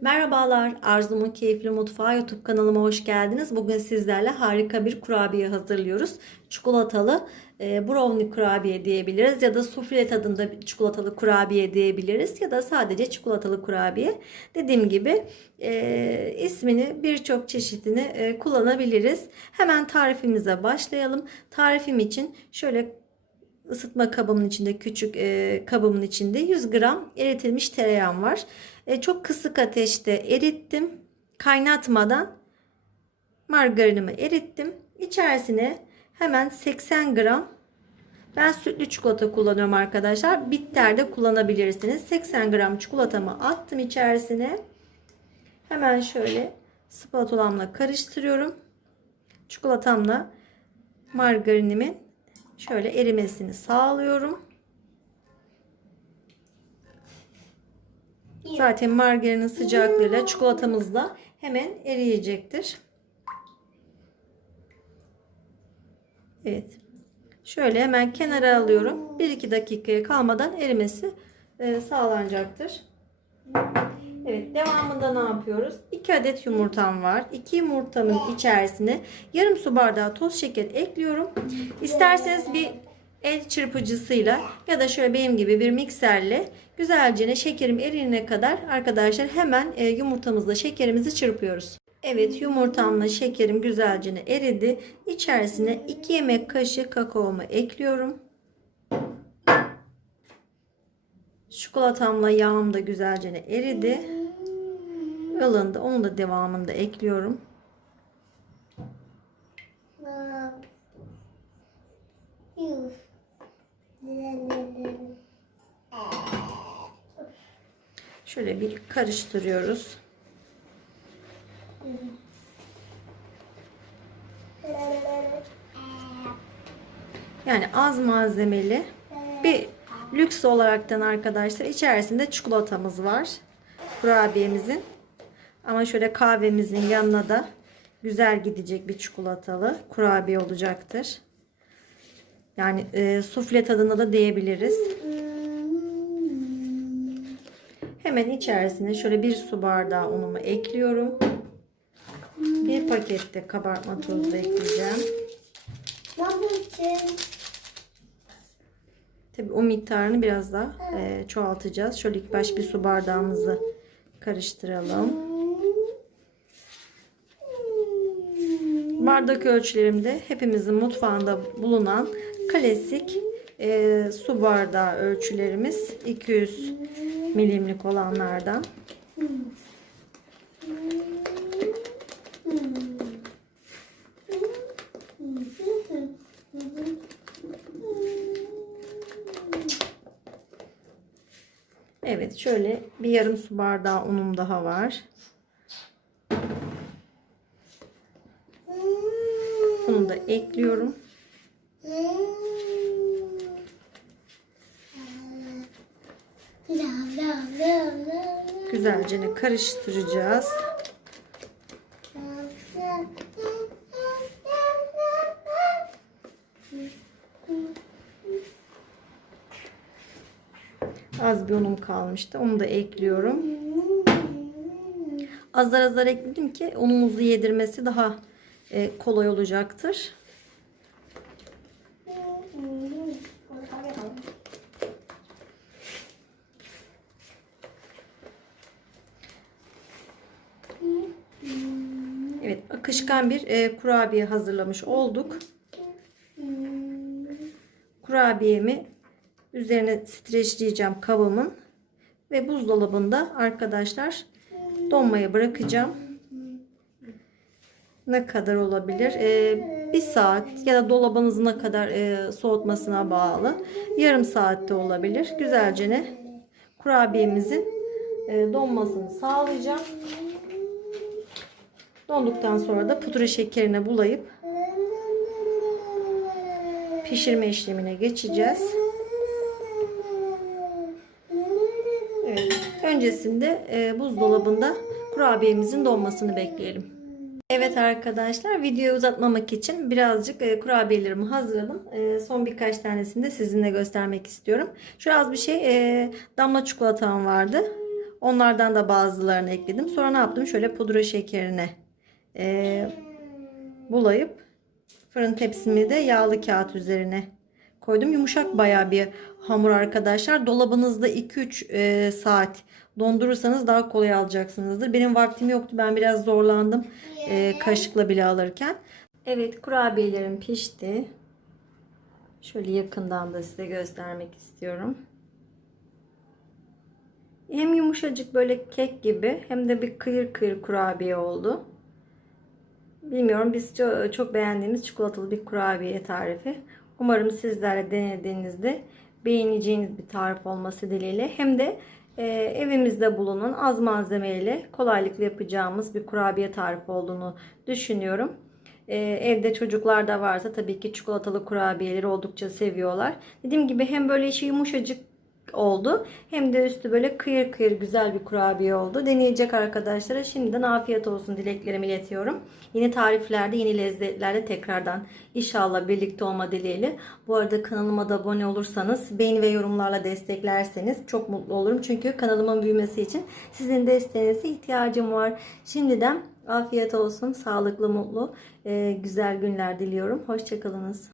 Merhabalar, Arzu'mun Keyifli Mutfağı YouTube kanalıma hoş geldiniz. Bugün sizlerle harika bir kurabiye hazırlıyoruz. Çikolatalı e, brownie kurabiye diyebiliriz ya da sufle tadında çikolatalı kurabiye diyebiliriz ya da sadece çikolatalı kurabiye. Dediğim gibi e, ismini birçok çeşitini e, kullanabiliriz. Hemen tarifimize başlayalım. Tarifim için şöyle ısıtma kabımın içinde küçük e, kabımın içinde 100 gram eritilmiş tereyağım var. E, çok kısık ateşte erittim. Kaynatmadan margarinimi erittim. İçerisine hemen 80 gram ben sütlü çikolata kullanıyorum arkadaşlar. Bitter de kullanabilirsiniz. 80 gram çikolatamı attım içerisine. Hemen şöyle spatulamla karıştırıyorum. Çikolatamla margarinimin şöyle erimesini sağlıyorum. Zaten margarinin sıcaklığıyla çikolatamız da hemen eriyecektir. Evet. Şöyle hemen kenara alıyorum. 1-2 dakikaya kalmadan erimesi e, sağlanacaktır. Evet devamında ne yapıyoruz? 2 adet yumurtam var. 2 yumurtamın içerisine yarım su bardağı toz şeker ekliyorum. İsterseniz bir el çırpıcısıyla ya da şöyle benim gibi bir mikserle güzelce şekerim eriyene kadar arkadaşlar hemen e, yumurtamızla şekerimizi çırpıyoruz. Evet yumurtamla şekerim güzelce eridi. İçerisine 2 yemek kaşığı kakaomu ekliyorum. Çikolatamla yağım da güzelce eridi. Ilındı. Onu da devamında ekliyorum. Şöyle bir karıştırıyoruz. Yani az malzemeli bir lüks olaraktan arkadaşlar içerisinde çikolatamız var. Kurabiyemizin. Ama şöyle kahvemizin yanına da güzel gidecek bir çikolatalı kurabiye olacaktır. Yani e, sufle tadında da diyebiliriz. Hemen içerisine şöyle bir su bardağı unumu ekliyorum. Bir pakette kabartma tozu ekleyeceğim. Tabii o miktarını biraz daha e, çoğaltacağız. Şöyle ilk baş bir su bardağımızı karıştıralım. Bardak ölçülerimde hepimizin mutfağında bulunan klasik e, su bardağı ölçülerimiz 200 milimlik olanlardan. Evet şöyle bir yarım su bardağı unum daha var. Bunu da ekliyorum. Güzelce karıştıracağız. Az bir unum kalmıştı. Onu da ekliyorum. Azar azar ekledim ki unumuzu yedirmesi daha e, kolay olacaktır. Evet, akışkan bir e, kurabiye hazırlamış olduk. Kurabiyemi üzerine streçleyeceğim kabımın ve buzdolabında arkadaşlar donmaya bırakacağım. Ne kadar olabilir? Ee, bir saat ya da dolabınızın ne kadar e, soğutmasına bağlı. Yarım saatte olabilir. Güzelce ne kurabiyemizin e, donmasını sağlayacağım. Donduktan sonra da pudra şekerine bulayıp pişirme işlemine geçeceğiz. Evet. Öncesinde e, buzdolabında kurabiyemizin donmasını bekleyelim. Evet arkadaşlar videoyu uzatmamak için birazcık e, kurabiyelerimi hazırladım. E, son birkaç tanesini de sizinle göstermek istiyorum. Şöyle az bir şey e, damla çikolatam vardı. Onlardan da bazılarını ekledim. Sonra ne yaptım? Şöyle pudra şekerine e, bulayıp fırın tepsimi de yağlı kağıt üzerine koydum. Yumuşak bayağı bir hamur arkadaşlar. Dolabınızda 2-3 e, saat dondurursanız daha kolay alacaksınızdır. Benim vaktim yoktu. Ben biraz zorlandım e, kaşıkla bile alırken. Evet kurabiyelerim pişti. Şöyle yakından da size göstermek istiyorum. Hem yumuşacık böyle kek gibi hem de bir kıyır kıyır kurabiye oldu. Bilmiyorum biz çok, beğendiğimiz çikolatalı bir kurabiye tarifi. Umarım sizler de denediğinizde beğeneceğiniz bir tarif olması dileğiyle hem de e, evimizde bulunan az malzemeyle kolaylıkla yapacağımız bir kurabiye tarifi olduğunu düşünüyorum. E, evde çocuklar da varsa tabii ki çikolatalı kurabiyeleri oldukça seviyorlar. Dediğim gibi hem böyle işi yumuşacık oldu. Hem de üstü böyle kıyır kıyır güzel bir kurabiye oldu. Deneyecek arkadaşlara şimdiden afiyet olsun dileklerimi iletiyorum. Yeni tariflerde, yeni lezzetlerde tekrardan inşallah birlikte olma dileğiyle. Bu arada kanalıma da abone olursanız, beğeni ve yorumlarla desteklerseniz çok mutlu olurum. Çünkü kanalımın büyümesi için sizin desteğinize ihtiyacım var. Şimdiden afiyet olsun, sağlıklı, mutlu, güzel günler diliyorum. Hoşçakalınız.